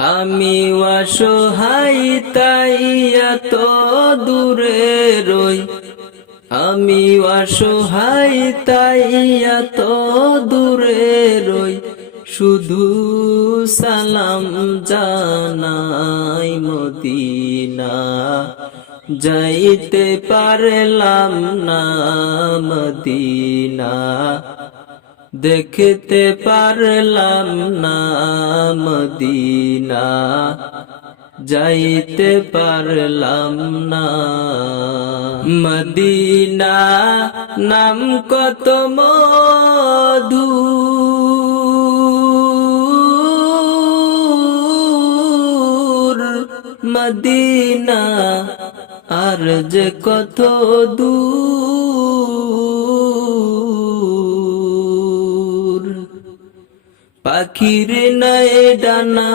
আমি অসহায় তাই এত দূরে রই, আমি অসহায় তাই এত দূরে রই, শুধু সালাম জানাই মদিনা, যাইতে পারলাম না মদিনা, দেখতে পারলাম না মদিনা, যাইতে পারলাম না। মদিনা নাম কত মধুর, মদিনা আর যে কত দূর। পাখির নাই ডানা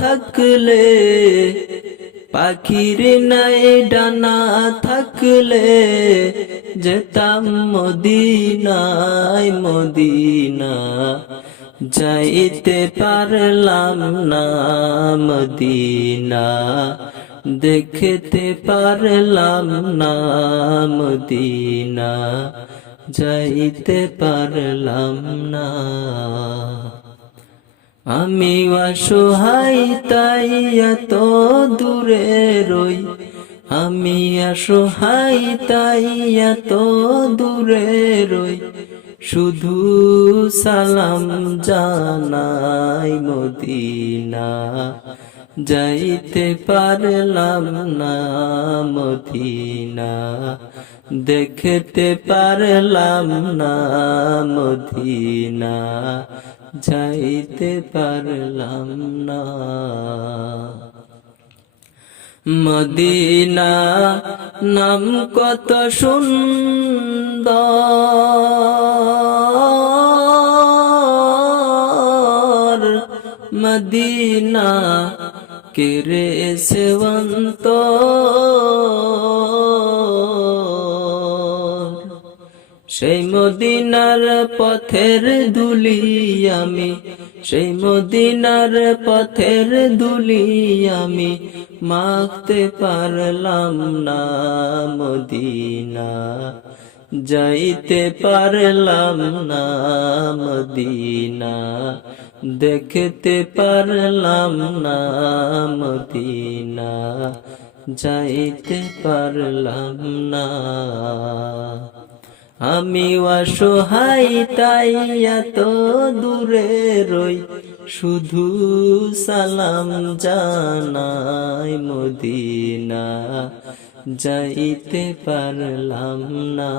থাকলে, পাখির নাই ডানা থাকলে, যেতাম মদিনায় মদিনা, যাইতে পারলাম না মদিনা, দেখতে পারলাম না মদিনা, যাইতে পারলাম না। আমি অসহায় তাই এত দূরে রই, আমি অসহায় তাই এত দূরে রই, শুধু সালাম জানাই মদিনা, যাইতে পারলাম না মদিনা, দেখতে পারলাম না মদিনা, যাইতে পারলাম না। মদিনা নাম কত সুন্দর, মদিনা কেরে সেবন্ত, সেই মদিনার পথের ধুলি আমি, সেই মদিনার পথের ধুলি আমি, মাখতে পারলাম না মদিনা, যাইতে পারলাম না মদিনা, দেখতে পারলাম না মদিনা, যাইতে পারলাম না। আমি অসহায় তাই এত দূরে রই, শুধু সালাম জানাই মদিনা, যাইতে পারলাম না।